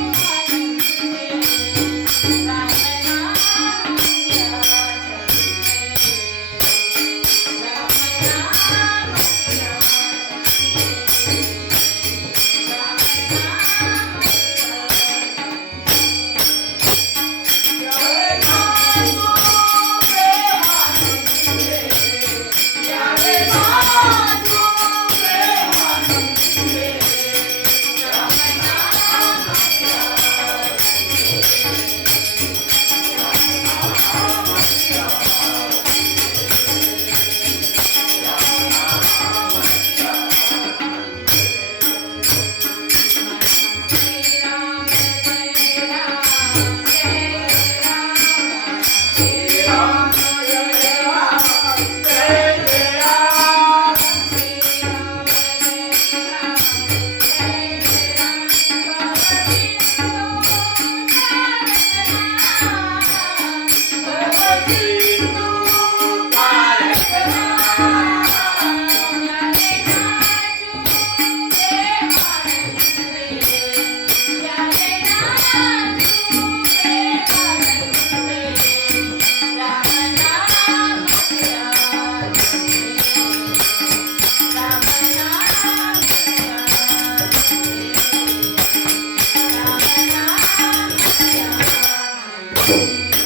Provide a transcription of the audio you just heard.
Música Thank you.